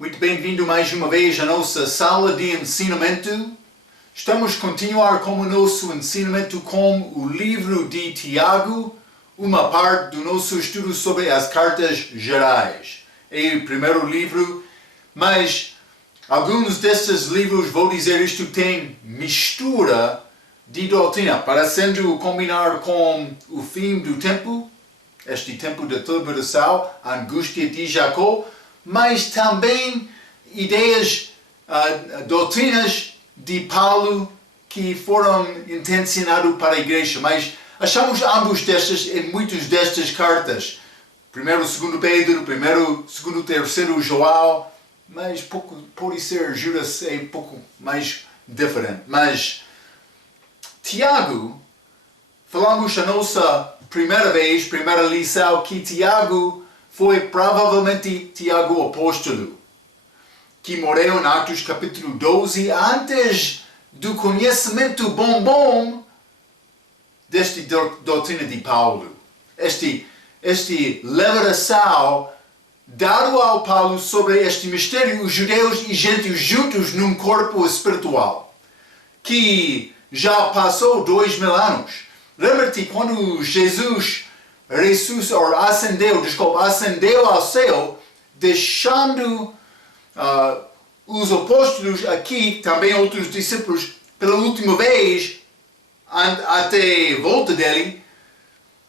Muito bem-vindo mais uma vez à nossa sala de ensinamento. Estamos a continuar com o nosso ensinamento com o livro de Tiago, uma parte do nosso estudo sobre as cartas gerais. É o primeiro livro, mas alguns destes livros, vou dizer isto, tem mistura de doutrina, parecendo combinar com o fim do tempo, este tempo da tribulação, a angústia de Jacó, mas também ideias, doutrinas de Paulo que foram intencionadas para a igreja. Mas achamos ambos destes em muitas destas cartas. Primeiro, segundo Pedro, primeiro, segundo, terceiro João, mas pouco, pode ser Judas é um pouco mais diferente. Mas Tiago, falamos a nossa primeira lição, que Tiago foi provavelmente Tiago o apóstolo, que morreu em Atos capítulo 12, antes do conhecimento bom desta doutrina de Paulo. Este revelação dado ao Paulo sobre este mistério, os judeus e gentios juntos num corpo espiritual, que já passou 2000 anos. Lembra-te quando Jesus ascendeu ao céu, deixando os apóstolos aqui, também outros discípulos, pela última vez, até a volta dele.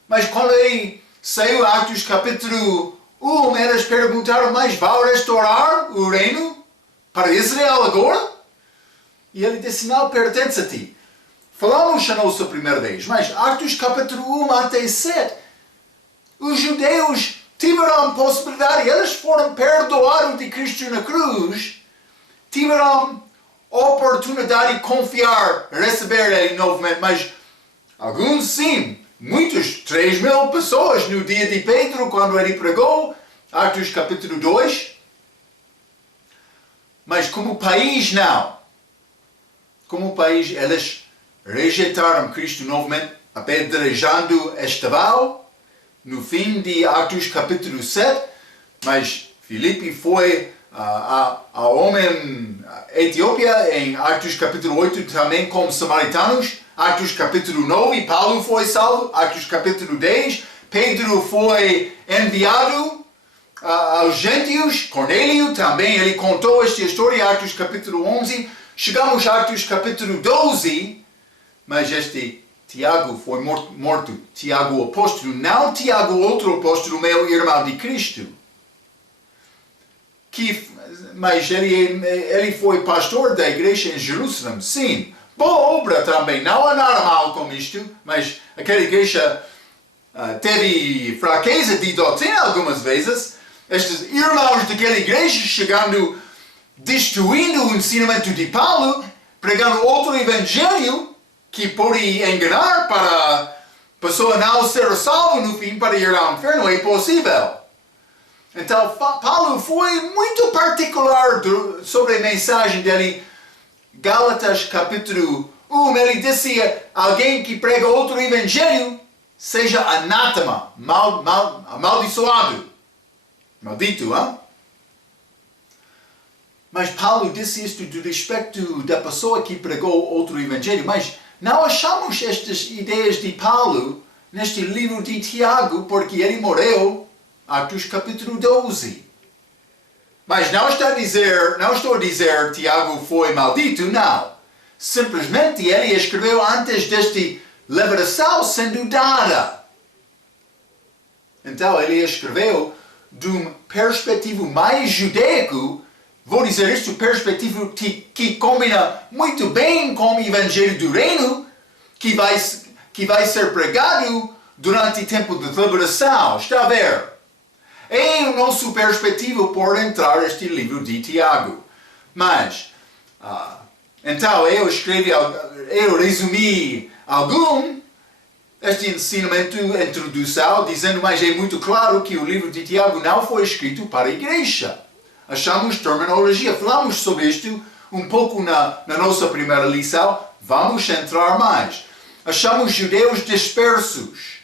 Mas quando ele saiu, Atos capítulo 1, eles perguntaram, mas vai restaurar o reino para Israel agora? E ele disse, não pertence a ti. Falamos a nossa primeira vez, mas Atos capítulo 1 até 7, os judeus tiveram a possibilidade, eles foram perdoados de Cristo na cruz, tiveram a oportunidade de confiar, receber Ele novamente, mas alguns sim, muitos, 3.000 pessoas no dia de Pedro, quando ele pregou, Atos capítulo 2, mas como país não. Como país eles rejeitaram Cristo novamente, apedrejando Estevão, no fim de Atos capítulo 7, mas Filipe foi ao homem Etiópia em Atos capítulo 8, também como samaritanos. Atos capítulo 9, Paulo foi salvo. Atos capítulo 10, Pedro foi enviado aos gentios. Cornélio também, ele contou esta história, Atos capítulo 11. Chegamos a Atos capítulo 12, mas este Tiago foi morto. Tiago o apóstolo, não Tiago outro apóstolo, meu irmão de Cristo. Mas ele foi pastor da igreja em Jerusalém, sim. Boa obra também, não há nada mal com isto, mas aquela igreja teve fraqueza de doutrina algumas vezes. Estes irmãos daquela igreja chegando, destruindo o ensinamento de Paulo, pregando outro evangelho, que pode enganar para a pessoa não ser salva no fim para ir ao inferno, é possível. Então, Paulo foi muito particular sobre a mensagem dele. Gálatas capítulo 1, ele dizia, alguém que prega outro evangelho, seja anátema, amaldiçoado. Maldito, hein? Mas Paulo disse isto do respeito da pessoa que pregou outro evangelho, mas não achamos estas ideias de Paulo neste livro de Tiago, porque ele morreu, Atos capítulo 12. Mas não estou a dizer Tiago foi maldito, não. Simplesmente ele escreveu antes desta revelação sendo dada. Então ele escreveu de uma perspectiva mais judaico. Vou dizer isto, perspectiva que combina muito bem com o Evangelho do Reino, que vai ser pregado durante o tempo de tribulação. Está a ver? É a nossa perspectiva por entrar neste livro de Tiago. Mas, então eu resumi este ensinamento, introdução, dizendo, mas é muito claro que o livro de Tiago não foi escrito para a igreja. Achamos terminologia, falamos sobre isto um pouco na nossa primeira lição, vamos entrar mais. Achamos judeus dispersos.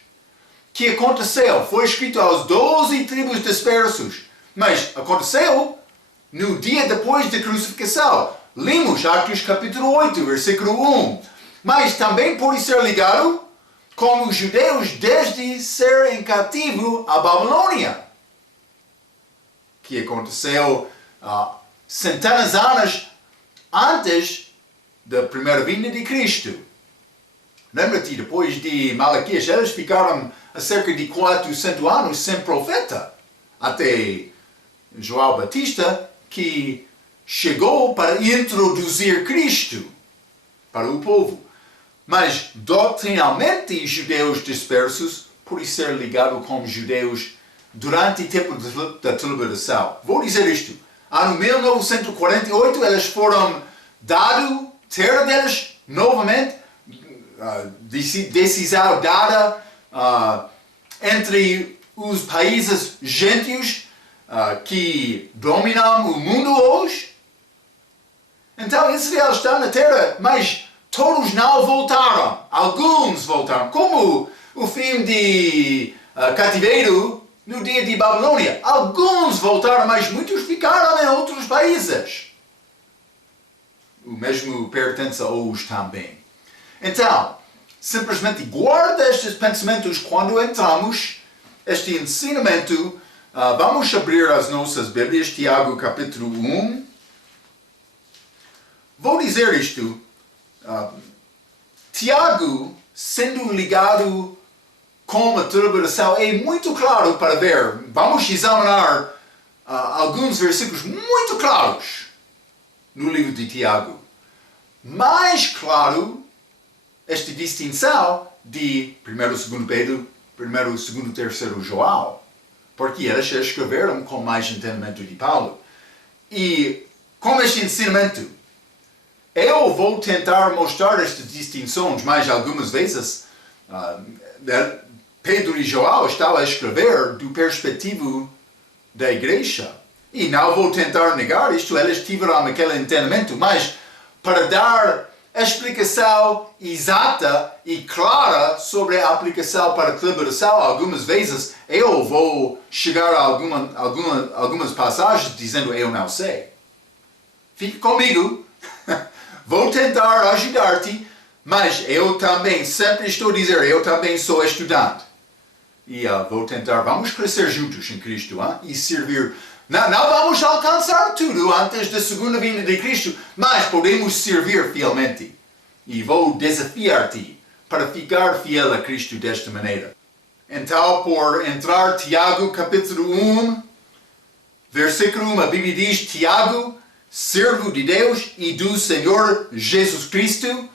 Que aconteceu? Foi escrito aos 12 tribos dispersos. Mas aconteceu no dia depois da crucificação. Lemos Atos capítulo 8, versículo 1. Mas também pode ser ligado com os judeus desde ser em cativo à Babilônia, que aconteceu centenas de anos antes da primeira vinda de Cristo. Lembra-te, depois de Malaquias, eles ficaram há cerca de 400 anos sem profeta, até João Batista, que chegou para introduzir Cristo para o povo. Mas, doutrinalmente, judeus dispersos podem ser ligados com judeus durante o tempo da tribulação. Vou dizer isto. Ano 1948, eles foram dados, terra deles, novamente, decisão dada entre os países gentios que dominam o mundo hoje. Então Israel está na terra, mas todos não voltaram. Alguns voltaram. Como o fim de cativeiro no dia de Babilônia. Alguns voltaram, mas muitos ficaram em outros países. O mesmo pertence a hoje também. Então, simplesmente guarda estes pensamentos quando entramos este ensinamento. Vamos abrir as nossas Bíblias, Tiago capítulo 1. Vou dizer isto. Tiago, sendo ligado com a tribulação, é muito claro para ver. Vamos examinar alguns versículos muito claros no livro de Tiago. Mais claro, esta distinção de 1º, 2º Pedro, 1º, 2º, 3º João, porque eles escreveram com mais entendimento de Paulo. E com este ensinamento, eu vou tentar mostrar estas distinções, mas algumas vezes Pedro e João estavam a escrever do perspectivo da igreja. E não vou tentar negar isto, eles tiveram aquele entendimento, mas para dar a explicação exata e clara sobre a aplicação para a tribulação, algumas vezes eu vou chegar a algumas passagens dizendo eu não sei. Fique comigo, vou tentar ajudar-te, mas eu também sempre estou a dizer, eu também sou estudante. E vou tentar, vamos crescer juntos em Cristo e servir. Não vamos alcançar tudo antes da segunda vinda de Cristo, mas podemos servir fielmente. E vou desafiar-te para ficar fiel a Cristo desta maneira. Então, por entrar, Tiago, capítulo 1, versículo 1, a Bíblia diz, Tiago, servo de Deus e do Senhor Jesus Cristo.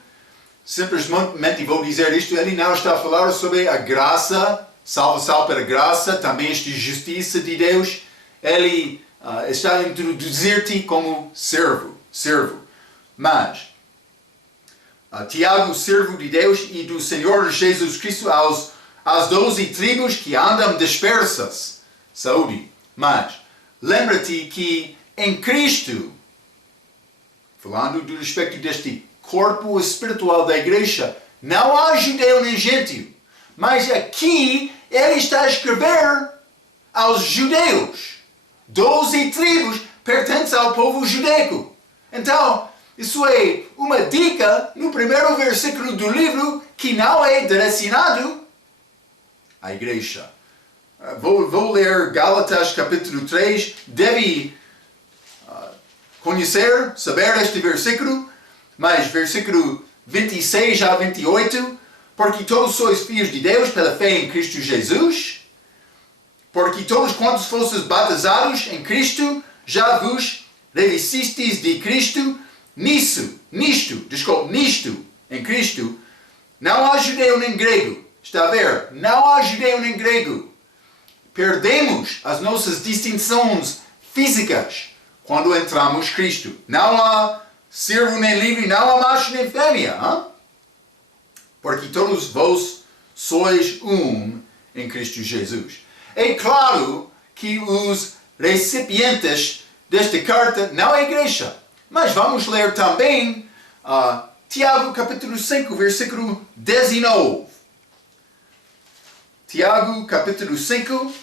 Simplesmente vou dizer isto, ele não está a falar sobre a graça, salvação pela graça, também esta justiça de Deus. Ele está a introduzir-te como servo. Mas, Tiago, servo de Deus e do Senhor Jesus Cristo, às 12 tribos que andam dispersas. Saúde. Mas, lembra-te que em Cristo, falando do respeito deste corpo espiritual da igreja, não há judeu nem gentio. Mas aqui, ele está a escrever aos judeus. 12 tribos pertencem ao povo judaico. Então, isso é uma dica no primeiro versículo do livro que não é direcionado à igreja. Vou ler Gálatas capítulo 3. Deve conhecer, saber este versículo, mas versículo 26 a 28. Porque todos sois filhos de Deus pela fé em Cristo Jesus. Porque todos quantos fostes batizados em Cristo, já vos revestistes de Cristo. Nisto, em Cristo, não há judeu nem grego. Está a ver? Não há judeu nem grego. Perdemos as nossas distinções físicas quando entramos em Cristo. Não há servo nem livre, não há macho nem fêmea. Porque todos vós sois um em Cristo Jesus. É claro que os recipientes desta carta não é a igreja. Mas vamos ler também Tiago capítulo 5, versículo 19. Tiago capítulo 5,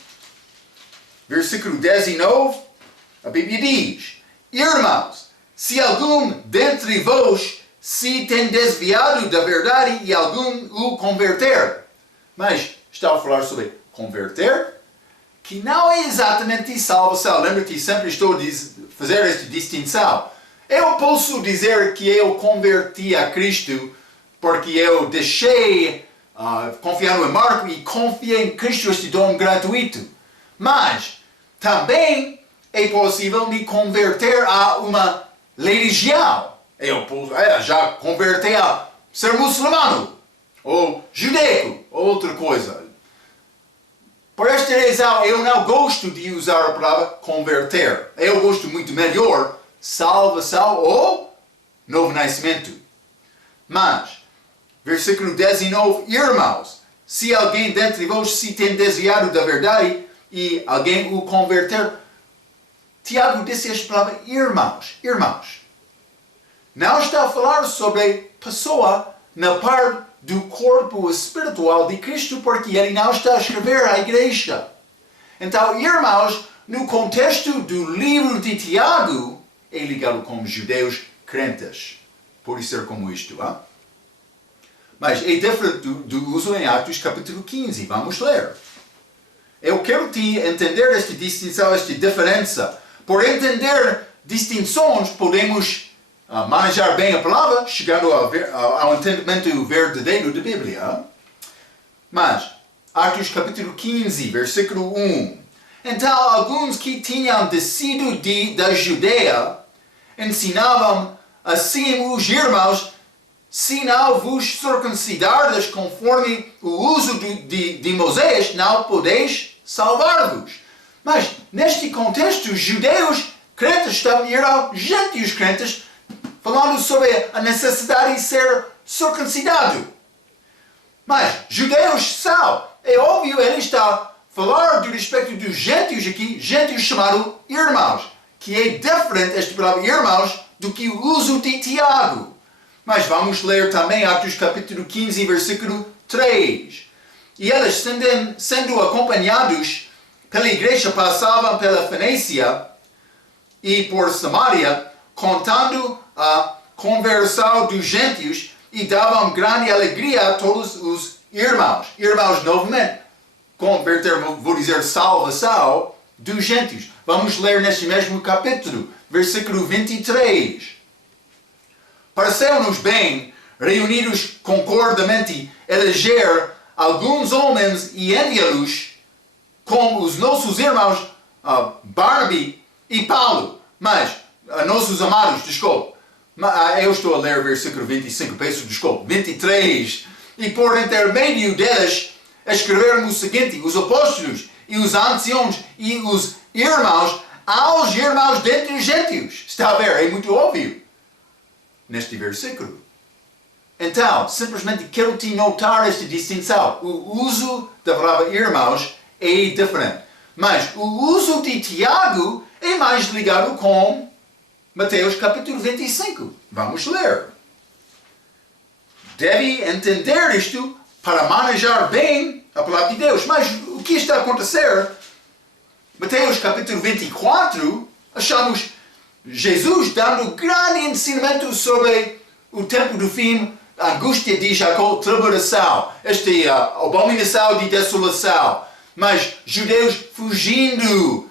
versículo 19, a Bíblia diz: Irmãos, se algum dentre vós se tem desviado da verdade e algum o converter. Mas está a falar sobre converter, que não é exatamente salvação. Lembra que sempre estou a fazer esta distinção. Eu posso dizer que eu converti a Cristo porque eu deixei confiar no Marco e confiei em Cristo, este dom gratuito. Mas também é possível me converter a uma religião. Eu já converti a ser muçulmano, ou judaico, ou outra coisa. Por esta razão, eu não gosto de usar a palavra converter. Eu gosto muito melhor salvação ou novo nascimento. Mas, versículo 19, irmãos, se alguém dentre vós se tem desviado da verdade e alguém o converter, Tiago disse esta palavra, irmãos, irmãos. Não está a falar sobre pessoa na parte do corpo espiritual de Cristo, porque ele não está a escrever à igreja. Então, irmãos, no contexto do livro de Tiago, é ligado com os judeus crentes. Pode ser como isto, hein? Mas é diferente do uso em Atos capítulo 15. Vamos ler. Eu quero te entender esta distinção, esta diferença. Por entender distinções, podemos manejar bem a palavra, chegando ao entendimento verdadeiro da Bíblia. Mas, Atos capítulo 15, versículo 1. Então, alguns que tinham descido da Judeia ensinavam assim os irmãos, se não vos circuncidardes conforme o uso de Moisés, não podeis salvar-vos. Mas, neste contexto, os judeus crentes estavam a ir aos gentios crentes, falando sobre a necessidade de ser circuncidado. Mas, judeus são, é óbvio, ele está a falar do respeito dos gentios aqui, gentios chamados irmãos, que é diferente esta palavra irmãos do que o uso de Tiago. Mas vamos ler também Atos capítulo 15, versículo 3. E eles, sendo acompanhados pela igreja, passavam pela Fenícia e por Samaria, contando a conversão dos gentios e davam grande alegria a todos os irmãos. Irmãos, novamente, converter, vou dizer, salvação dos gentios. Vamos ler neste mesmo capítulo, versículo 23. Pareceu-nos bem, reunidos concordamente, eleger alguns homens e enviá-los com os nossos irmãos Barnabé e Paulo. Mas, nossos amados, desculpe, eu estou a ler versículo 25, peço desculpe, 23. E por intermédio deles, escreveram o seguinte, os apóstolos e os anciãos e os irmãos, aos irmãos dentre os gentios. Está a ver, é muito óbvio neste versículo. Então, simplesmente quero te notar esta distinção. O uso da palavra irmãos é diferente. Mas o uso de Tiago é mais ligado com Mateus capítulo 25. Vamos ler. Deve entender isto para manejar bem a palavra de Deus. Mas o que está a acontecer? Mateus capítulo 24, achamos Jesus dando grande ensinamento sobre o tempo do fim, a angústia de Jacó, tribulação, esta abominação de desolação. Mas judeus fugindo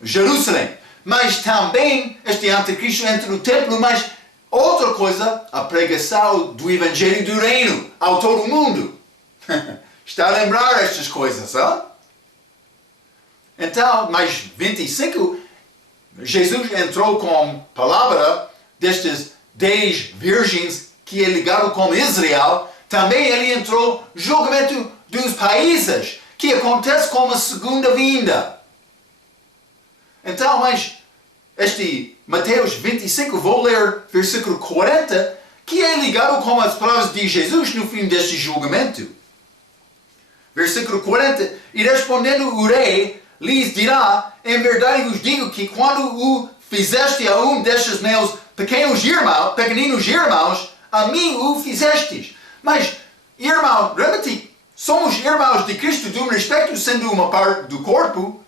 Jerusalém. Mas também este anticristo entra no templo, mas outra coisa, a pregação do Evangelho do Reino ao todo mundo. Está a lembrar estas coisas, hein? Então, mais 25, Jesus entrou com a palavra destas 10 virgens que é ligado com Israel. Também ele entrou no julgamento dos países, que acontece com a segunda vinda. Então, mas este Mateus 25, vou ler versículo 40, que é ligado com as palavras de Jesus no fim deste julgamento. Versículo 40, e respondendo o rei, lhes dirá, em verdade vos digo que quando o fizeste a um destes meus pequeninos irmãos, a mim o fizestes. Mas, irmão, realmente, somos irmãos de Cristo de um respeito, sendo uma parte do corpo,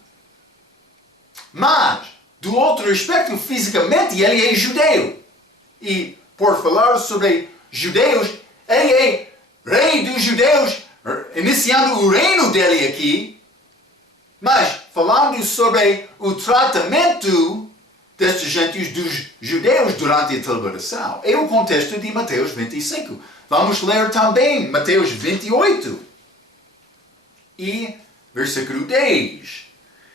mas do outro aspecto, fisicamente, ele é judeu. E por falar sobre judeus, ele é rei dos judeus, iniciando o reino dele aqui. Mas falando sobre o tratamento destes gentios dos judeus durante a tribulação, é o contexto de Mateus 25. Vamos ler também Mateus 28 e versículo 10.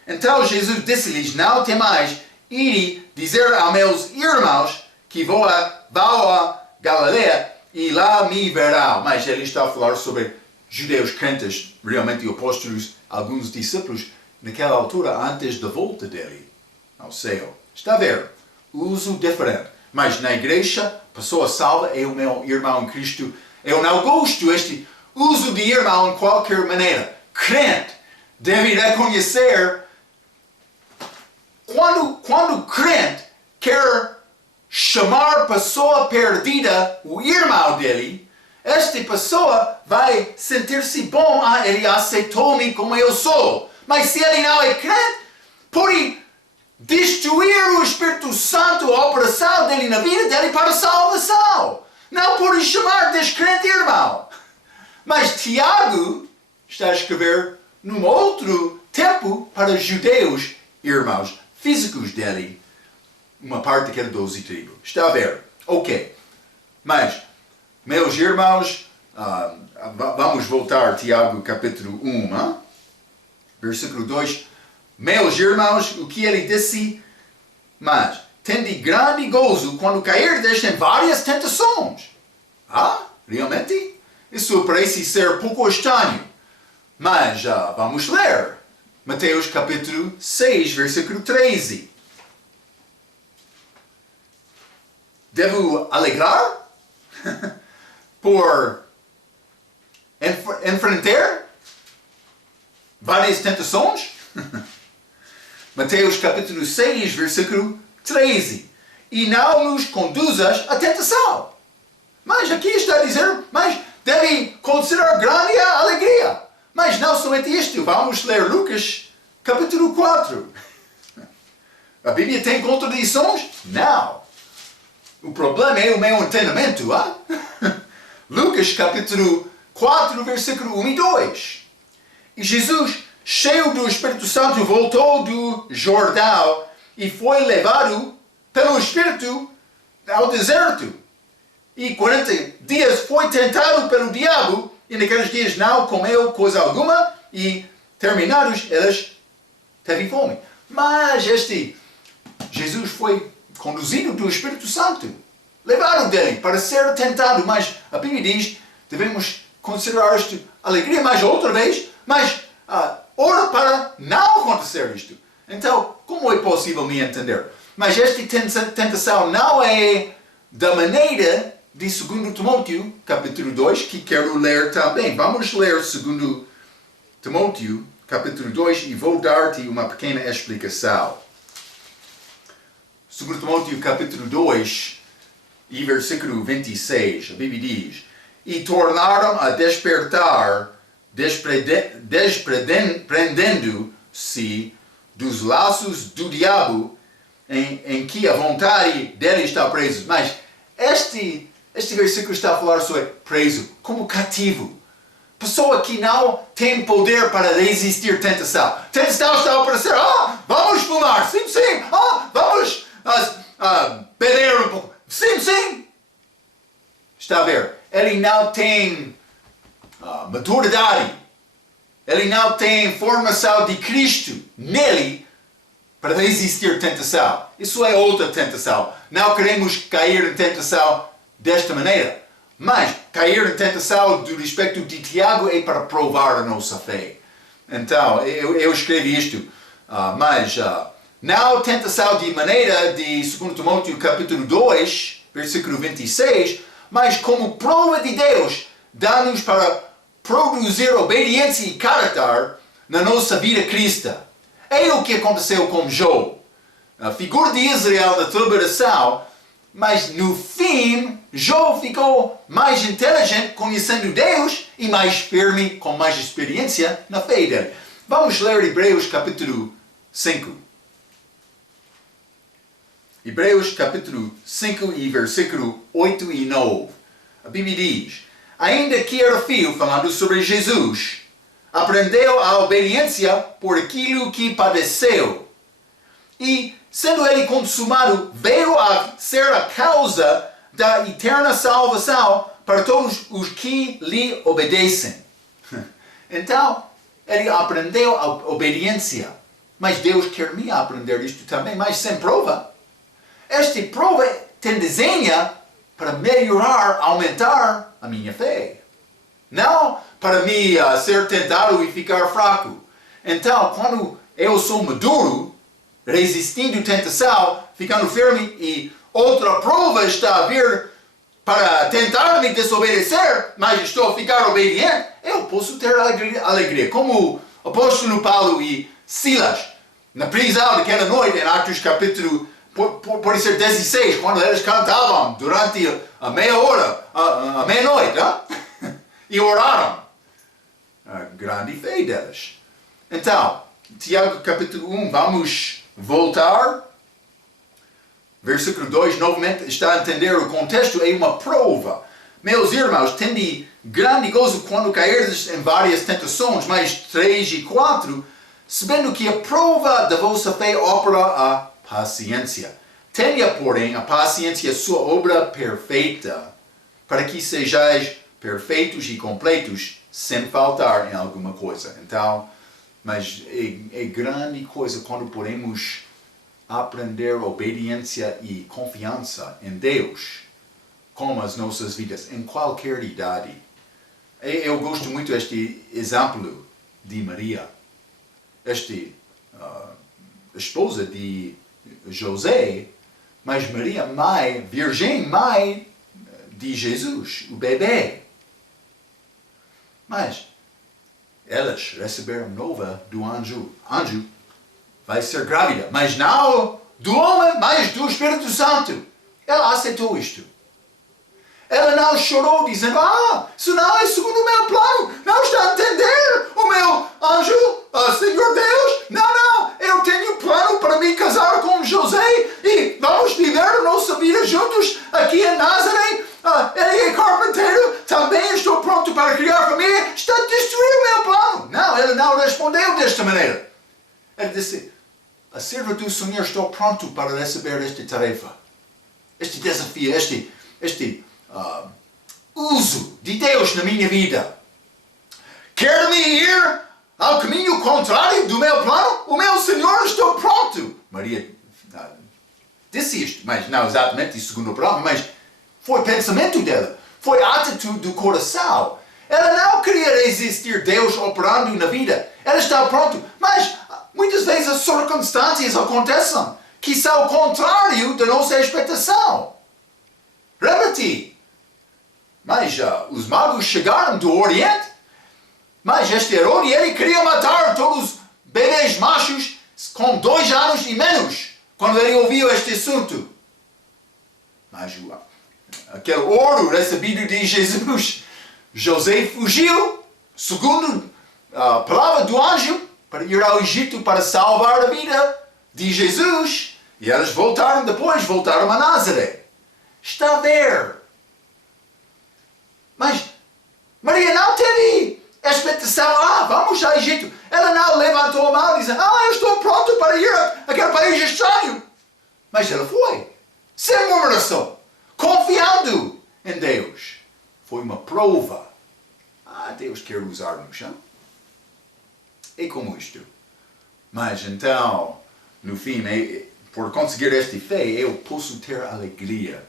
Então Jesus disse-lhes: não temais, ide dizer a meus irmãos que vou a Galileia e lá me verão. Mas ele está a falar sobre judeus crentes, realmente apóstolos, alguns discípulos, naquela altura, antes da volta dele ao céu. Está a ver? Uso diferente. Mas na igreja, pessoa salva é o meu irmão em Cristo. Eu não gosto deste uso de irmão em qualquer maneira. Crente deve reconhecer quando crente quer chamar pessoa perdida, o irmão dele, esta pessoa vai sentir-se bom. Ele aceitou-me como eu sou. Mas se ele não é crente, pode destruir o Espírito Santo, a operação dele na vida dele para salvação. Não pode chamar descrente irmão. Mas Tiago está a escrever num outro tempo para judeus, irmãos físicos dele. Uma parte daquele 12 tribos. Está a ver? Ok. Mas, meus irmãos, vamos voltar a Tiago capítulo 1, versículo 2. Meus irmãos, o que ele disse? Mas, tende grande gozo quando cairdes em várias tentações. Realmente? Isso parece ser pouco estranho. Mas, vamos ler. Mateus capítulo 6, versículo 13. Devo alegrar por enfrentar várias tentações? Mateus capítulo 6, versículo 13. E não nos conduzas à tentação. Mas aqui está a dizer, mas deve considerar grande a alegria. Mas não somente isto, vamos ler Lucas capítulo 4. A Bíblia tem contradições? Não. O problema é o meu entendimento. Lucas capítulo 4, versículo 1 e 2. E Jesus, cheio do Espírito Santo, voltou do Jordão e foi levado pelo Espírito ao deserto. E 40 dias foi tentado pelo diabo, e naqueles dias não comeu coisa alguma, e terminados, eles teve fome. Mas Jesus foi conduzido do Espírito Santo, levado dele para ser tentado. Mas a Bíblia diz, devemos considerar isto alegria, mas outra vez, mas ora para não acontecer isto. Então, como é possível me entender? Mas esta tentação não é da maneira de 2 Timóteo, capítulo 2, que quero ler também. Vamos ler 2 Timóteo, capítulo 2, e vou dar-te uma pequena explicação. 2 Timóteo, capítulo 2, e versículo 26, a Bíblia diz: E tornaram a despertar, desprendendo-se dos laços do diabo, em que a vontade dele está presa. Mas este versículo está a falar sobre preso, como cativo. Pessoa que não tem poder para resistir à tentação. Tentação está a aparecer. Vamos fumar. Sim, sim. Vamos beber um pouco. Sim, sim. Está a ver? Ele não tem maturidade. Ele não tem formação de Cristo nele para resistir à tentação. Isso é outra tentação. Não queremos cair em tentação desta maneira. Mas cair em tentação do respeito de Tiago é para provar a nossa fé. Então, eu escrevi isto. Não tentação de maneira de 2 Timóteo capítulo 2, versículo 26, mas como prova de Deus, dá-nos para produzir obediência e caráter na nossa vida cristã. É o que aconteceu com Jó, a figura de Israel na tribulação, mas no fim, Jó ficou mais inteligente conhecendo Deus e mais firme, com mais experiência na fé dele. Vamos ler Hebreus capítulo 5. Hebreus capítulo 5 e versículo 8 e 9. A Bíblia diz: ainda que era filho, falando sobre Jesus, aprendeu a obediência por aquilo que padeceu. E, sendo ele consumado, veio a ser a causa da eterna salvação para todos os que lhe obedecem. Então, ele aprendeu a obediência. Mas Deus quer me aprender isto também, mas sem prova. Esta prova tem desenho para melhorar, aumentar a minha fé. Não para me ser tentado e ficar fraco. Então, quando eu sou maduro, resistindo à tentação, ficando firme e outra prova está a vir para tentar me desobedecer, mas estou a ficar obediente, eu posso ter alegria. Como o apóstolo Paulo e Silas, na prisão daquela noite, em Atos capítulo, pode ser 16, quando eles cantavam durante a meia hora, a meia-noite, e oraram. A grande fé deles. Então, Tiago capítulo 1, vamos voltar. Versículo 2, novamente, está a entender o contexto, é uma prova. Meus irmãos, tende grande gozo quando cairdes em várias tentações, mas 3 e 4, sabendo que a prova da vossa fé opera a paciência. Tenha, porém, a paciência sua obra perfeita, para que sejais perfeitos e completos, sem faltar em alguma coisa. Então, mas é grande coisa quando podemos aprender obediência e confiança em Deus com as nossas vidas, em qualquer idade. Eu gosto muito deste exemplo de Maria, esposa de José, mas Maria, mãe, virgem, mãe de Jesus, o bebê. Mas elas receberam nova do anjo. Anjo vai ser grávida, mas não do homem, mas do Espírito Santo. Ela aceitou isto. Ela não chorou dizendo, isso não é segundo o meu plano, não está a entender o meu anjo, Senhor Deus. Não, eu tenho plano para me casar com José e vamos viver a nossa vida juntos aqui em Nazaré. Ele é carpinteiro, também estou pronto para criar família, está a destruir o meu plano. Não, ele não respondeu desta maneira. Ele disse, a serva do Senhor, estou pronto para receber esta tarefa, este desafio, este uso de Deus na minha vida. Quer-me ir ao caminho contrário do meu plano? O meu Senhor, estou pronto. Maria disse isto, mas não exatamente segundo o plano, mas foi pensamento dela, foi atitude do coração. Ela não queria resistir Deus operando na vida. Ela está pronto, mas muitas vezes as circunstâncias acontecem que são o contrário da nossa expectação. Repeti. Mas os magos chegaram do Oriente, mas este Herodes, ele queria matar todos os bebês machos com 2 anos e menos, quando ele ouviu este assunto. Mas aquele ouro recebido de Jesus, José fugiu, segundo a palavra do anjo, para ir ao Egito para salvar a vida de Jesus. E eles voltaram a Nazaré. Está a ver? Mas Maria não teve expectação, vamos ao Egito. Ela não levantou a mão e disse, eu estou pronto para ir àquele país estranho. Mas ela foi, sem murmuração, confiando em Deus. Foi uma prova. Deus quer usar-nos, não? É como isto. Mas então, no fim, por conseguir esta fé, eu posso ter alegria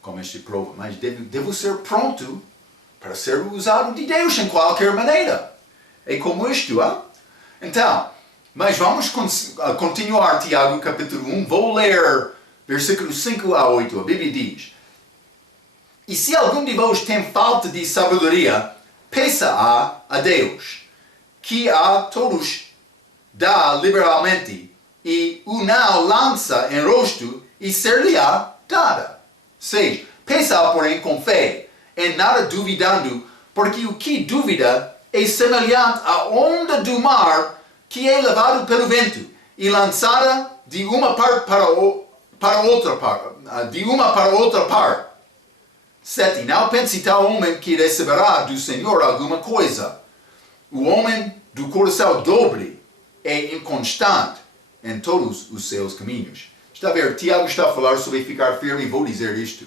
com esta prova, mas devo ser pronto para ser usado de Deus em qualquer maneira. É como isto, Então, mas vamos continuar Tiago capítulo 1, vou ler versículos 5 a 8, a Bíblia diz, e se algum de vós tem falta de sabedoria, peça-a a Deus, que a todos dá liberalmente, e o não lança em rosto, e ser-lhe-á dada. 6. Peça, porém, com fé, em nada duvidando, porque o que duvida é semelhante à onda do mar que é levado pelo vento e lançada de uma parte para outra parte, de uma para outra parte. 7. Não pense tal homem que receberá do Senhor alguma coisa. O homem do coração dobre é inconstante em todos os seus caminhos. Está a ver, Tiago está a falar sobre ficar firme, e vou dizer isto.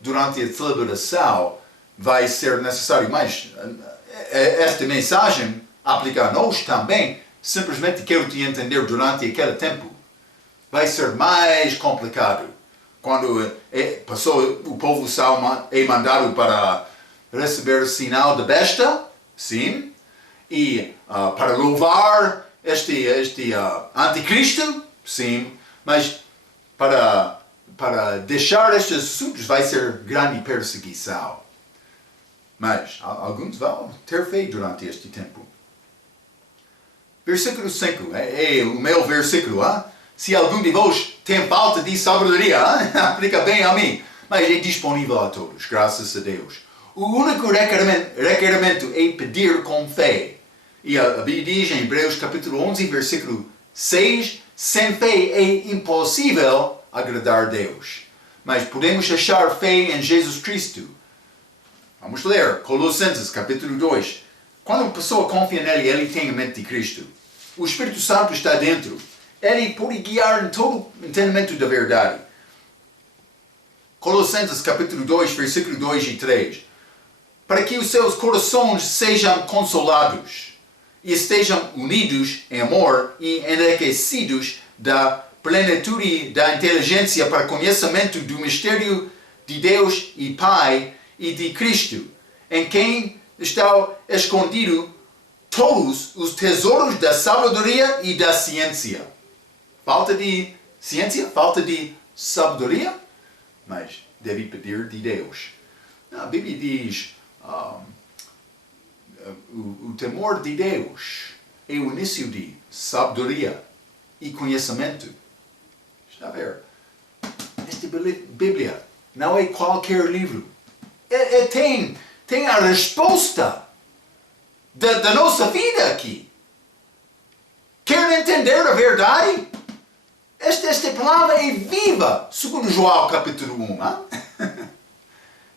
Durante a celebração vai ser necessário, mas esta mensagem aplica a nós também. Simplesmente quero te entender durante aquele tempo. Vai ser mais complicado. Quando o povo é mandado para receber o sinal da besta, sim, e para louvar este anticristo, sim, mas para deixar estes assuntos vai ser grande perseguição. Mas alguns vão ter fé durante este tempo. Versículo 5, é o meu versículo. Se algum de vós tem falta de sabedoria, aplica bem a mim. Mas é disponível a todos, graças a Deus. O único requerimento é pedir com fé. E a Bíblia diz em Hebreus capítulo 11, versículo 6, sem fé é impossível agradar a Deus. Mas podemos achar fé em Jesus Cristo. Vamos ler Colossenses capítulo 2. Quando a pessoa confia nele, ele tem a mente de Cristo. O Espírito Santo está dentro. Ele pode guiar em todo o entendimento da verdade. Colossenses capítulo 2, versículo 2 e 3. Para que os seus corações sejam consolados e estejam unidos em amor e enriquecidos da plenitude da inteligência para conhecimento do mistério de Deus e Pai e de Cristo, em quem estão escondidos todos os tesouros da sabedoria e da ciência. Falta de ciência? Falta de sabedoria? Mas deve pedir de Deus. A Bíblia diz, o temor de Deus é o início de sabedoria e conhecimento. Está a ver? Esta Bíblia não é qualquer livro. Tem a resposta da nossa vida aqui. Quer entender a verdade? Esta palavra é viva, segundo João capítulo 1.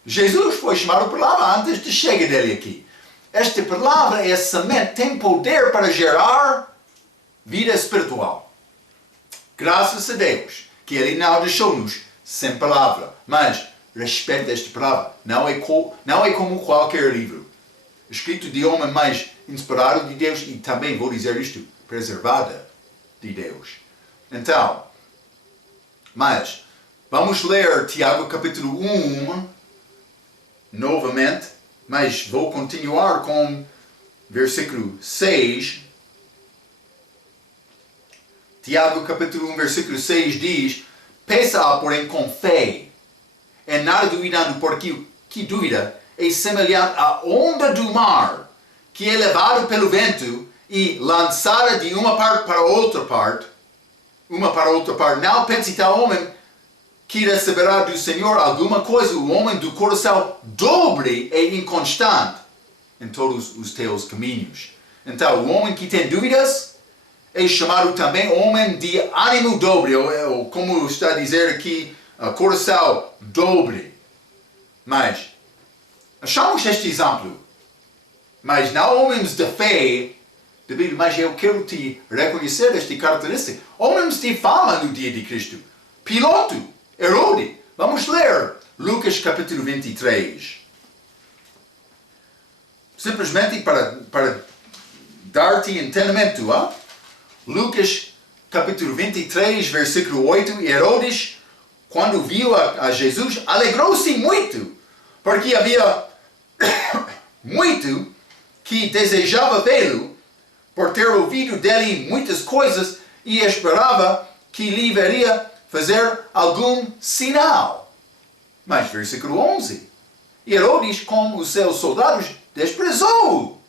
Jesus foi chamado palavra antes de chegar dele aqui. Esta palavra é semente, tem poder para gerar vida espiritual. Graças a Deus que Ele não deixou-nos sem palavra. Mas respeite esta palavra. Não é como qualquer livro. Escrito de homem mais inspirado de Deus e também, vou dizer isto, preservada de Deus. Então, mas vamos ler Tiago capítulo 1 novamente, mas vou continuar com versículo 6. Tiago capítulo 1 versículo 6 diz: peça, porém, com fé, em nada duvidando, porque que dúvida é semelhante à onda do mar, que é levado pelo vento e lançada de uma parte para outra parte. Não pense tal homem que receberá do Senhor alguma coisa. O homem do coração dobre é inconstante em todos os teus caminhos. Então, o homem que tem dúvidas é chamado também homem de ânimo dobre, ou como está a dizer aqui, coração dobre. Mas, achamos este exemplo. Mas não homens de fé, de Bíblia, mas eu quero te reconhecer esta característica. Homens de fama no dia de Cristo. Piloto, Herodes. Vamos ler Lucas capítulo 23. Simplesmente para dar-te entendimento. Lucas capítulo 23, versículo 8. Herodes, quando viu a Jesus, alegrou-se muito, porque havia muito que desejava vê-lo, por ter ouvido dele muitas coisas, e esperava que lhe veria fazer algum sinal. Mas versículo 11. Herodes, com os seus soldados, desprezou-o,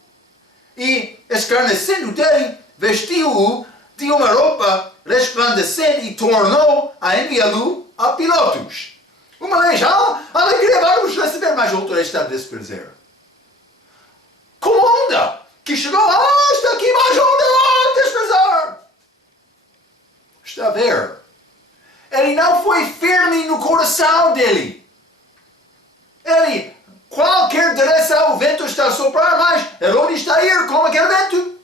e escarnecendo dele, vestiu-o de uma roupa resplandecente e tornou a enviá-lo a Pilatos. Uma vez, alegria, vamos receber, mas outra está a desprezar. Como onda que chegou, está aqui mais onda, desprezar. Está a ver? Ele ele não foi firme no coração dele. Ele, qualquer direção, o vento está a soprar, mas Herodes está a ir como aquele vento.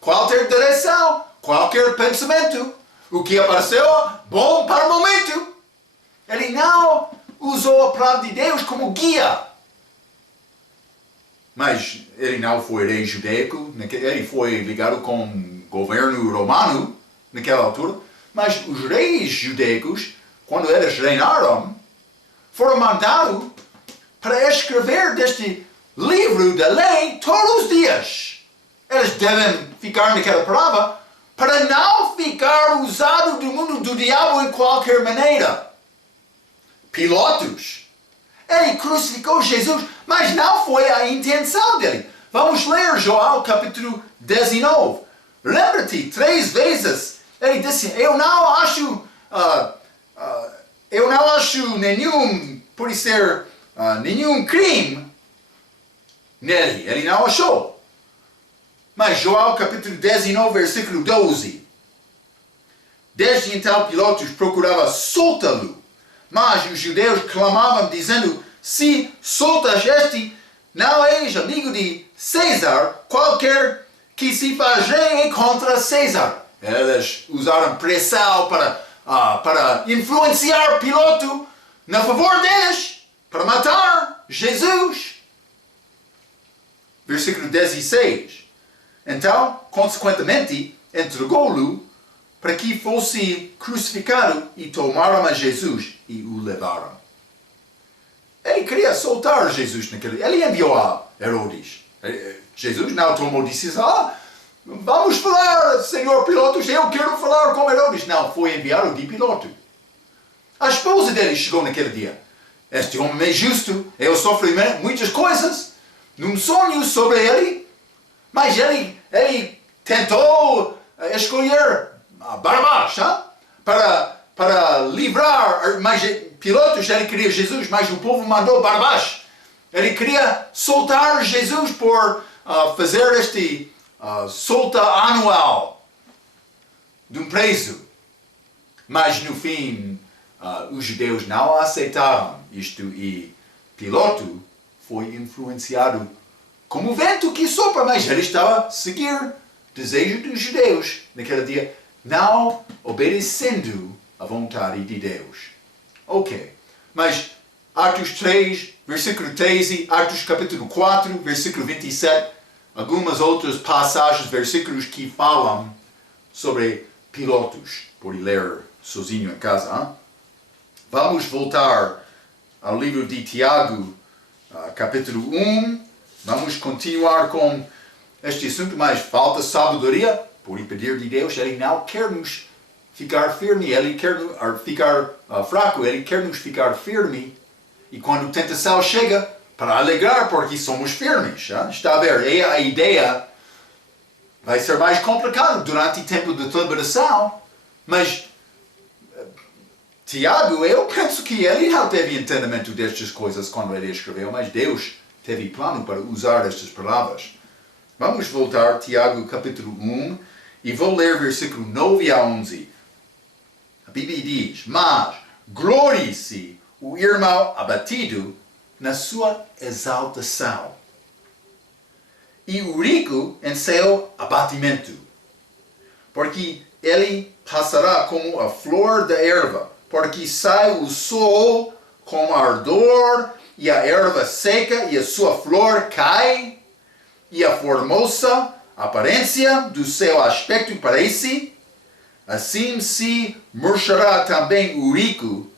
Qualquer direção, qualquer pensamento, o que apareceu, bom para o momento. Ele não usou a palavra de Deus como guia. Mas ele não foi rei judaico, ele foi ligado com o governo romano naquela altura. Mas os reis judaicos, quando eles reinaram, foram mandados para escrever deste livro da lei todos os dias. Eles devem ficar naquela palavra para não ficar usado do mundo do diabo em qualquer maneira. Pilatos, ele crucificou Jesus, mas não foi a intenção dele. Vamos ler João capítulo 19. Lembra-te, 3 vezes ele disse, eu não acho nenhum, por ser nenhum crime nele. Ele não achou. Mas João capítulo 19, versículo 12. Desde então Pilatos procurava soltá-lo, mas os judeus clamavam dizendo, se soltas este, não és amigo de César, qualquer que se faz rei contra César. Eles usaram pressão para influenciar Pilato na favor deles, para matar Jesus. Versículo 16. Então, consequentemente, entregou-lo para que fosse crucificado e tomaram a Jesus e o levaram. Ele queria soltar Jesus naquele... Ele enviou a Herodes. Jesus não tomou decisão. Vamos falar, Senhor Pilatos, eu quero falar com Herodes. Não, foi enviado de Pilato. A esposa dele chegou naquele dia. Este homem é justo, ele sofre muitas coisas. Num sonho sobre ele, mas ele tentou escolher Barabás para livrar, mas Pilatos ele queria Jesus, mas o povo mandou Barabás. Ele queria soltar Jesus por fazer este solta anual de um preso. Mas no fim, os judeus não aceitaram isto e Pilato foi influenciado como o vento que sopra, mas ele estava a seguir o desejo dos judeus naquele dia, não obedecendo a vontade de Deus. Ok, mas Atos 3, versículo 13, Atos capítulo 4, versículo 27, algumas outras passagens, versículos que falam sobre Pilatos, por ler sozinho em casa. Hein? Vamos voltar ao livro de Tiago, capítulo 1. Vamos continuar com este assunto, mas falta sabedoria por impedir de Deus. Ele não quer nos ficar firme, ele quer ficar fraco, ele quer nos ficar firme. E quando a tentação chega, para alegrar, porque somos firmes. Está a ver? É a ideia. Vai ser mais complicado durante o tempo de liberação, mas Tiago, eu penso que ele não teve entendimento destas coisas quando ele escreveu, mas Deus teve plano para usar estas palavras. Vamos voltar a Tiago capítulo 1 e vou ler versículo 9 a 11. A Bíblia diz, mas glorie-se o irmão abatido na sua exaltação, e o rico em seu abatimento, porque ele passará como a flor da erva, porque sai o sol com ardor, e a erva seca, e a sua flor cai, e a formosa aparência do seu aspecto parece, assim se murchará também o rico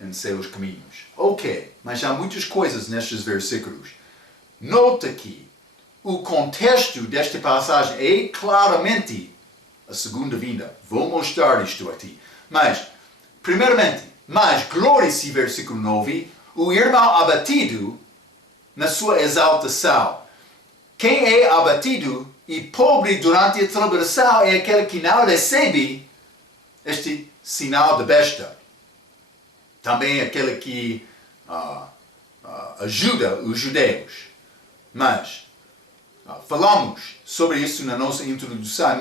em seus caminhos. Ok, mas há muitas coisas nestes versículos. Nota que o contexto desta passagem é claramente a segunda vinda. Vou mostrar isto a ti. Mas, primeiramente, mas glória-se, versículo 9, o irmão abatido na sua exaltação. Quem é abatido e pobre durante a tribulação é aquele que não recebe este sinal de besta. Também aquele que ajuda os judeus. Mas falamos sobre isso na nossa introdução,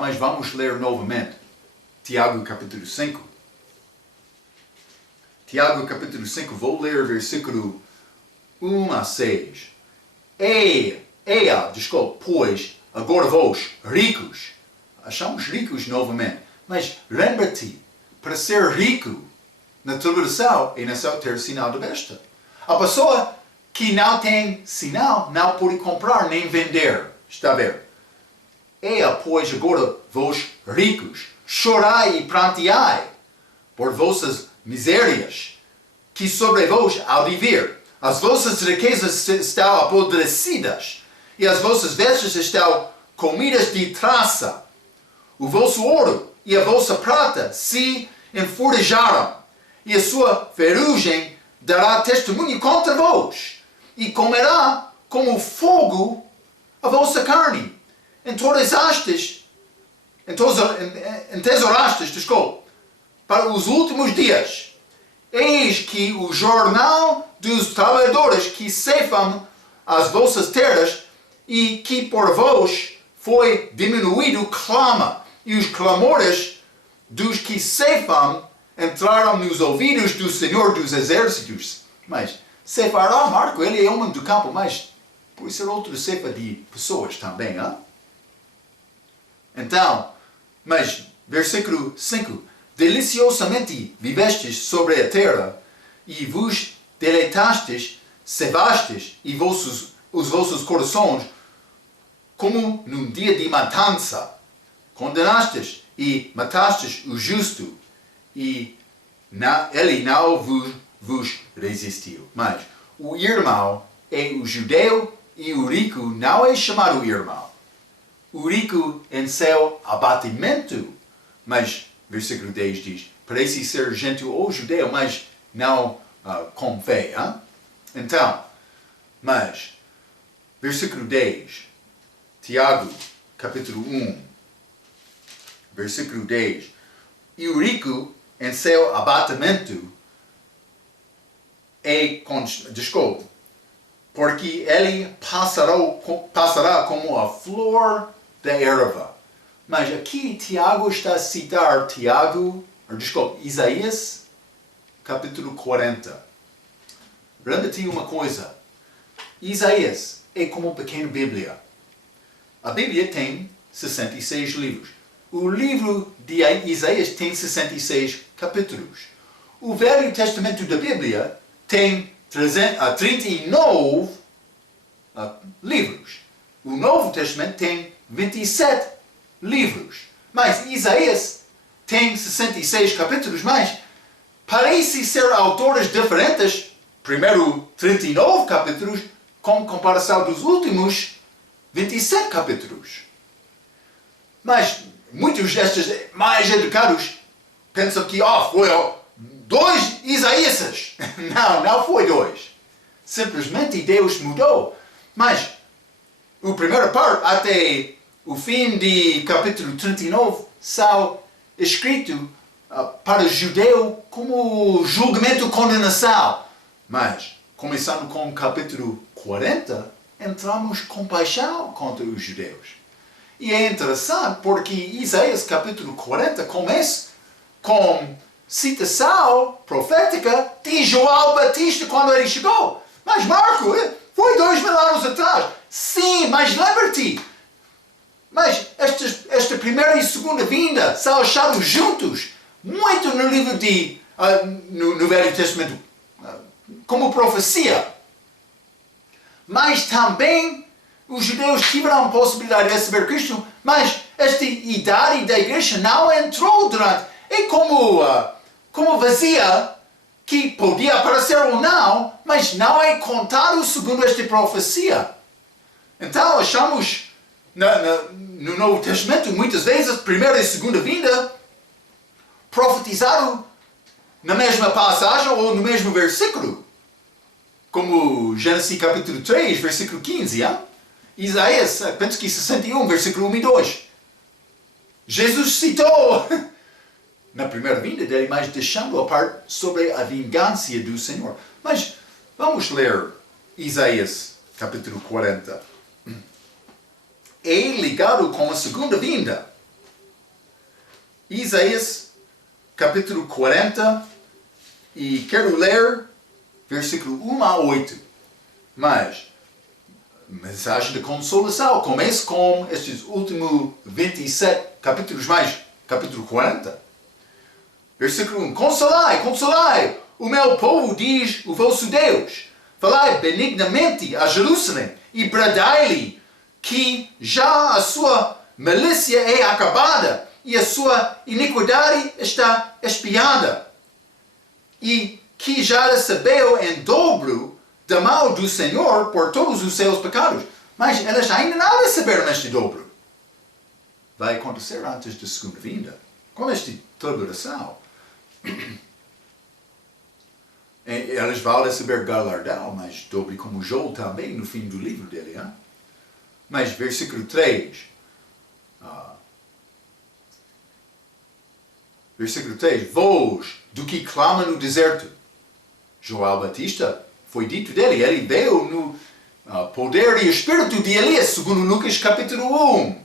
mas vamos ler novamente. Tiago capítulo 5. Tiago capítulo 5, vou ler versículo 1 a 6. Pois, agora vós, ricos, achamos ricos novamente, mas lembra-te, para ser rico na tribulação é necessário ter sinal da besta. A pessoa que não tem sinal não pode comprar nem vender. Está a ver? Pois agora vós ricos, chorai e pranteai por vossas misérias, que sobre vós há de vir. As vossas riquezas estão apodrecidas, e as vossas vestes estão comidas de traça. O vosso ouro e a vossa prata se enferrujaram, e a sua ferrugem dará testemunho contra vós, e comerá como fogo a vossa carne. Entesourastes, para os últimos dias. Eis que o jornal dos trabalhadores que ceifam as vossas terras e que por vós foi diminuído clama, e os clamores dos que ceifam entraram nos ouvidos do Senhor dos Exércitos. Mas ceifará, Marco, ele é homem do campo, mas pode ser outro ceifa de pessoas também, hein? Então, mas, versículo 5, deliciosamente vivestes sobre a terra, e vos deleitastes, cevastes os vossos corações, como num dia de matança. Condenastes e matastes o justo, e ele não vos resistiu. Mas o irmão é o judeu, e o rico não é chamado irmão. O rico em seu abatimento, mas, versículo 10 diz, parece ser gentil ou judeu, mas não com fé. Hein? Então, mas, versículo 10, Tiago, capítulo 1, versículo 10, e o rico em seu abatimento porque ele passará como a flor da erva. Mas aqui Tiago está a citar Isaías, capítulo 40. Lembra-te uma coisa. Isaías é como uma pequena Bíblia. A Bíblia tem 66 livros. O livro de Isaías tem 66 capítulos. O Velho Testamento da Bíblia tem 39 livros. O Novo Testamento tem 27 livros. Mas Isaías tem 66 capítulos, mas parece ser autores diferentes. Primeiro 39 capítulos, com comparação dos últimos 27 capítulos. Mas muitos destes mais educados pensam que foi 2 Isaías. Não foi 2. Simplesmente Deus mudou. Mas a primeira parte até o fim de capítulo 39 são escritos para o judeu como julgamento e condenação. Mas, começando com o capítulo 40, entramos com paixão contra os judeus. E é interessante porque Isaías capítulo 40 começa com citação profética de João Batista quando ele chegou. Mas Marco, foi 2000 anos atrás. Sim, mas lembra-te. Mas esta primeira e segunda vinda são achados juntos. Muito no livro no Velho Testamento. Como profecia. Mas também os judeus tiveram a possibilidade de receber Cristo, mas esta idade da igreja não entrou durante. É como vazia, que podia aparecer ou não, mas não é contado segundo esta profecia. Então achamos no Novo Testamento muitas vezes a primeira e segunda vinda profetizado na mesma passagem ou no mesmo versículo. Como Gênesis capítulo 3, versículo 15. Hein? Isaías, penso que 61, versículo 1 e 2. Jesus citou na primeira vinda dele, mas deixando a parte sobre a vingança do Senhor. Mas vamos ler Isaías capítulo 40. É ligado com a segunda vinda. Isaías, capítulo 40, e quero ler versículo 1 a 8. Mas, mensagem de consolação, começa com estes últimos 27 capítulos mais, capítulo 40. Versículo 1. Consolai, consolai, o meu povo, diz o vosso Deus. Falai benignamente a Jerusalém e bradai-lhe que já a sua malícia é acabada e a sua iniquidade está expiada. E que já recebeu em dobro da mão do Senhor por todos os seus pecados. Mas elas ainda não receberam este dobro. Vai acontecer antes da segunda vinda, com esta tribulação. Elas vão receber galardão, mas dobre como Joel também no fim do livro dele. Hein? Mas versículo 3. Versículo 3. Vós do que clama no deserto. João Batista, foi dito dele, ele veio no poder e espírito de Elias, segundo Lucas capítulo 1.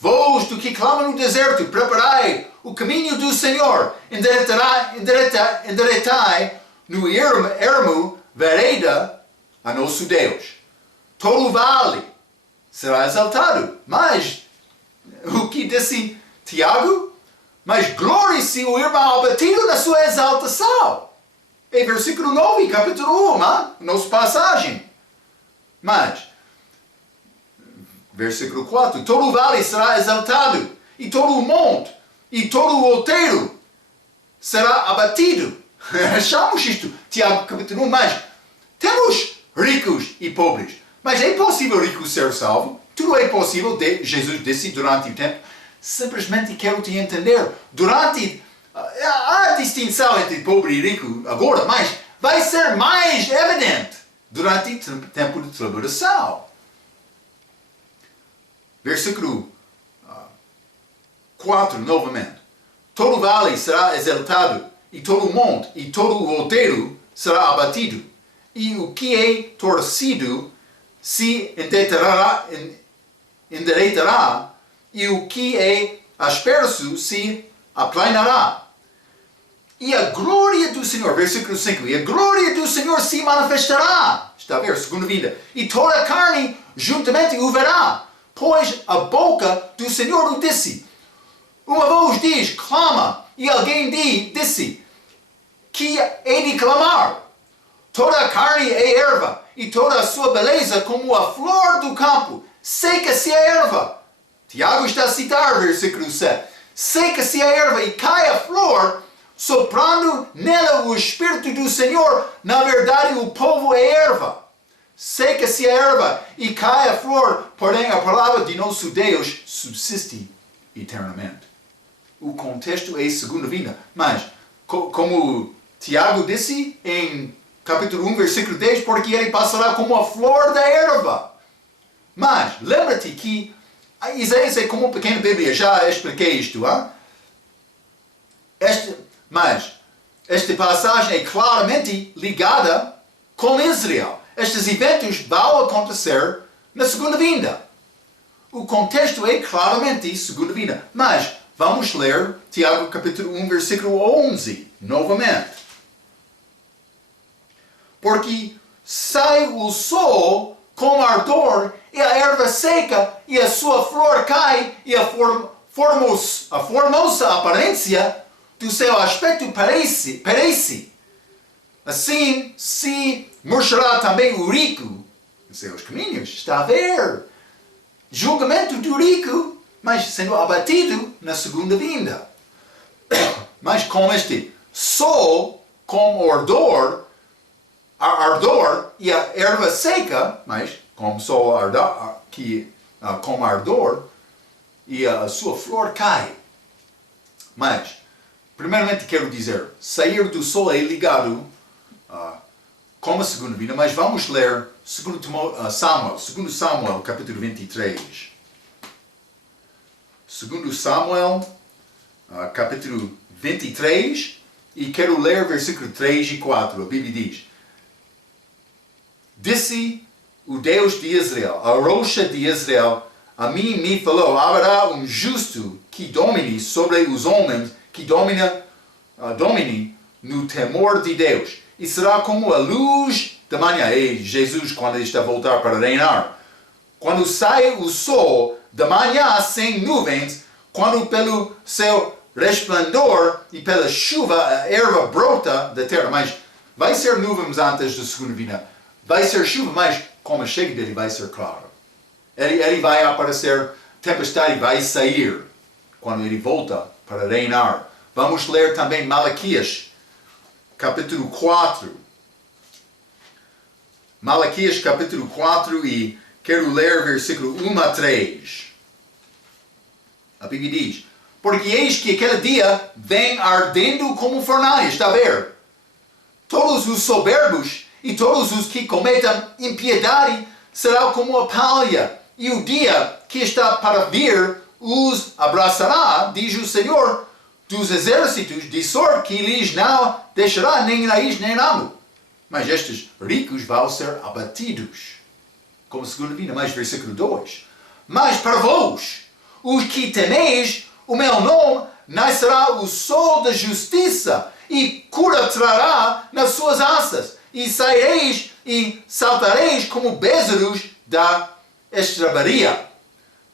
Vós do que clama no deserto, preparai o caminho do Senhor, endireitai no ermo vereda a nosso Deus. Todo vale será exaltado. Mas, o que disse Tiago? Mas glória-se o irmão abatido na sua exaltação. É versículo 9, capítulo 1, nossa passagem. Mas, versículo 4, todo vale será exaltado, e todo o monte, e todo o outeiro será abatido. Achamos isto, Tiago capítulo 1, mas temos ricos e pobres. Mas é possível rico ser salvo? Tudo é possível, Jesus disse durante o tempo. Simplesmente quero te entender. Durante há distinção entre pobre e rico agora, mas vai ser mais evidente durante o tempo de tribulação. Versículo 4, novamente. Todo vale será exaltado, e todo monte, e todo o outeiro será abatido, e o que é torcido se endireitará, e o que é asperso se aplanará. E a glória do Senhor, versículo 5, e a glória do Senhor se manifestará, está a ver, segunda vinda, e toda a carne juntamente o verá, pois a boca do Senhor o disse. Uma voz diz, clama, e alguém disse, que é de clamar. Toda a carne é erva, e toda a sua beleza como a flor do campo. Seca-se a erva. Tiago está a citar, versículo 7. Seca-se a erva e cai a flor, soprando nela o Espírito do Senhor. Na verdade, o povo é erva. Seca-se a erva e cai a flor, porém a palavra de nosso Deus subsiste eternamente. O contexto é segunda vinda, mas como Tiago disse em capítulo 1, versículo 10, porque ele passará como a flor da erva. Mas lembra-te que Isaías é como uma pequena Bíblia, já expliquei isto. Mas esta passagem é claramente ligada com Israel. Estes eventos vão acontecer na segunda vinda. O contexto é claramente segunda vinda. Mas vamos ler Tiago capítulo 1, versículo 11, novamente. Porque sai o sol com ardor, e a erva seca, e a sua flor cai, e a formosa aparência do seu aspecto perece. Assim se murchará também o rico em seus caminhos. Está a ver? Julgamento do rico, mas sendo abatido na segunda vinda. Mas com este sol, com ardor e a erva seca, mas com sol com ardor, e a sua flor cai. Mas, primeiramente quero dizer, sair do sol é ligado com a segunda vinda, mas vamos ler 2 Samuel, capítulo 23. 2 Samuel, capítulo 23, e quero ler versículo 3 e 4. A Bíblia diz: Disse o Deus de Israel, a rocha de Israel, a mim me falou, haverá justo que domine sobre os homens, que domine no temor de Deus. E será como a luz da manhã. E Jesus, quando ele está a voltar para reinar. Quando sai o sol da manhã sem nuvens, quando pelo seu resplendor e pela chuva a erva brota da terra. Mas vai ser nuvens antes da segunda vinda. Vai ser chuva, mas como a chega dele vai ser claro. Ele vai aparecer, tempestade vai sair quando ele volta para reinar. Vamos ler também Malaquias, capítulo 4. Malaquias, capítulo 4, e quero ler versículo 1 a 3. A Bíblia diz, porque eis que aquele dia vem ardendo como fornalha, está a ver? Todos os soberbos e todos os que cometem impiedade serão como a palha, e o dia que está para vir os abraçará, diz o Senhor dos exércitos, de sorte que lhes não deixará nem raiz nem ramo. Mas estes ricos vão ser abatidos. Como segunda vinda, mais versículo 2. Mas para vós, os que temeis o meu nome, nascerá o sol da justiça, e cura trará nas suas asas, e saireis e saltareis como bezerros da estrebaria.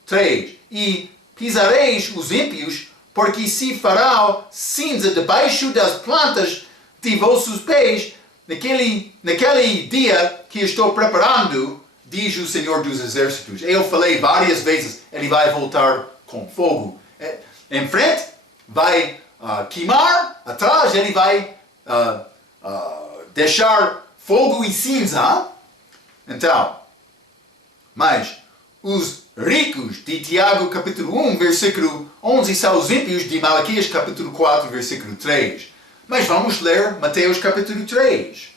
3. E pisareis os ímpios, porque se fará cinza debaixo das plantas de vossos pés, naquele dia que estou preparando, diz o Senhor dos Exércitos. Eu falei várias vezes, ele vai voltar com fogo. Em frente, vai queimar, atrás ele vai deixar fogo e cinza. Então, mas os ricos de Tiago capítulo 1, versículo 11, são os ímpios de Malaquias capítulo 4, versículo 3. Mas vamos ler Mateus capítulo 3.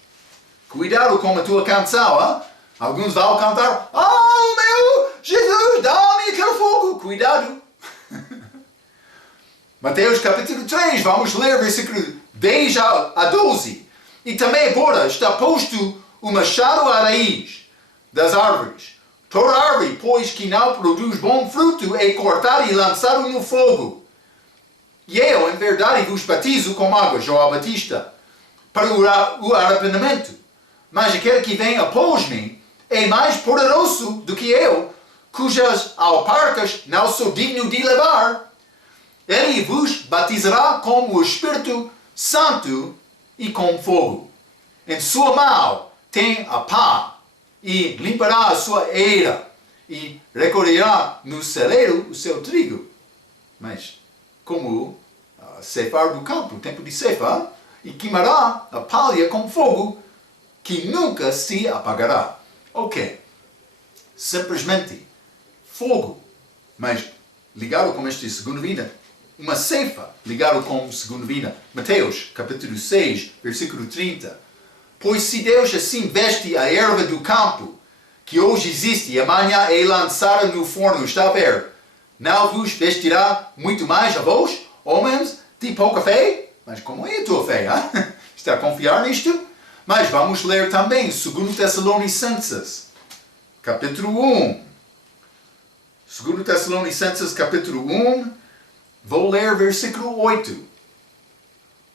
Cuidado com a tua canção, hein? Alguns vão cantar, oh meu Jesus, dá-me aquele fogo. Cuidado. Mateus capítulo 3, vamos ler versículo 10 a 12. E também agora está posto o machado à raiz das árvores. Toda árvore, pois, que não produz bom fruto, é cortada e lançada no fogo. E eu, em verdade, vos batizo com água, João Batista, para o arrependimento. Mas aquele que vem após mim é mais poderoso do que eu, cujas alparcas não sou digno de levar. Ele vos batizará com o Espírito Santo e com fogo. Em sua mão tem a pá, e limpará a sua eira, e recolherá no celeiro o seu trigo. Mas, como ceifar do campo, tempo de ceifa, e queimará a palha com fogo, que nunca se apagará. Ok, simplesmente fogo, mas ligado com este segundo vinda. Uma ceifa ligado com segundo vinda. Mateus, capítulo 6, versículo 30. Pois se Deus assim veste a erva do campo, que hoje existe e amanhã é lançada no forno, está a ver, não vos vestirá muito mais a vós, homens de pouca fé? Mas como é a tua fé? Hein? Está a confiar nisto? Mas vamos ler também 2 Tessalonicenses, capítulo 1. 2 Tessalonicenses, capítulo 1, vou ler versículo 8.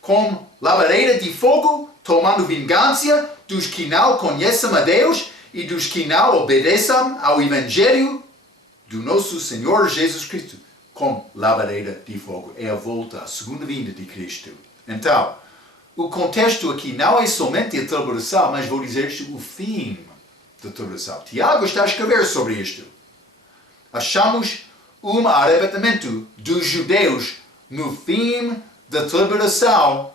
Com labareda de fogo, tomando vingança dos que não conhecem a Deus e dos que não obedecem ao Evangelho do nosso Senhor Jesus Cristo. Com labareda de fogo. É a volta, a segunda vinda de Cristo. Então, o contexto aqui não é somente a tribulação, mas vou dizer o fim da tribulação. Tiago está a escrever sobre isto. Achamos um arrebatamento dos judeus no fim da tribulação,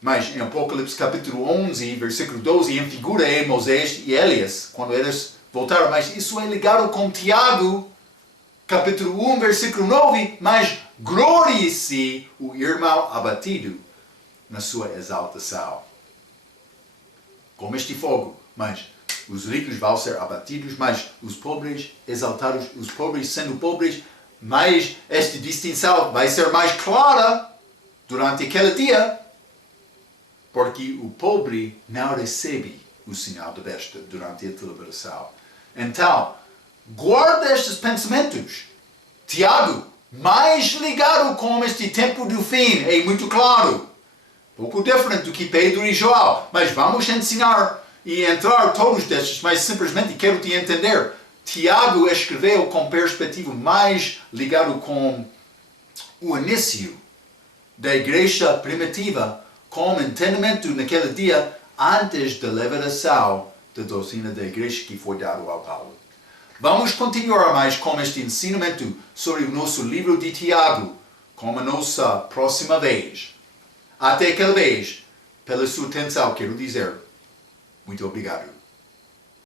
mas em Apocalipse capítulo 11, versículo 12, em figura é Moisés e Elias, quando eles voltaram, mas isso é ligado com Tiago, capítulo 1, versículo 9, mas glorie-se o irmão abatido na sua exaltação. Como este fogo, mas os ricos vão ser abatidos, mas os pobres exaltados, os pobres sendo pobres, mas esta distinção vai ser mais clara durante aquele dia, porque o pobre não recebe o sinal da besta durante a tribulação. Então, Guarda estes pensamentos. Tiago, mais ligado com este tempo do fim, é muito claro. Pouco diferente do que Pedro e João, mas vamos ensinar e entrar todos destes, mas simplesmente quero te entender. Tiago escreveu com perspectiva mais ligado com o início da igreja primitiva, com entendimento naquele dia antes da revelação da doutrina da igreja que foi dado ao Paulo. Vamos continuar mais com este ensinamento sobre o nosso livro de Tiago, com a nossa próxima vez. Até aquela vez, pela sua atenção, quero dizer muito obrigado.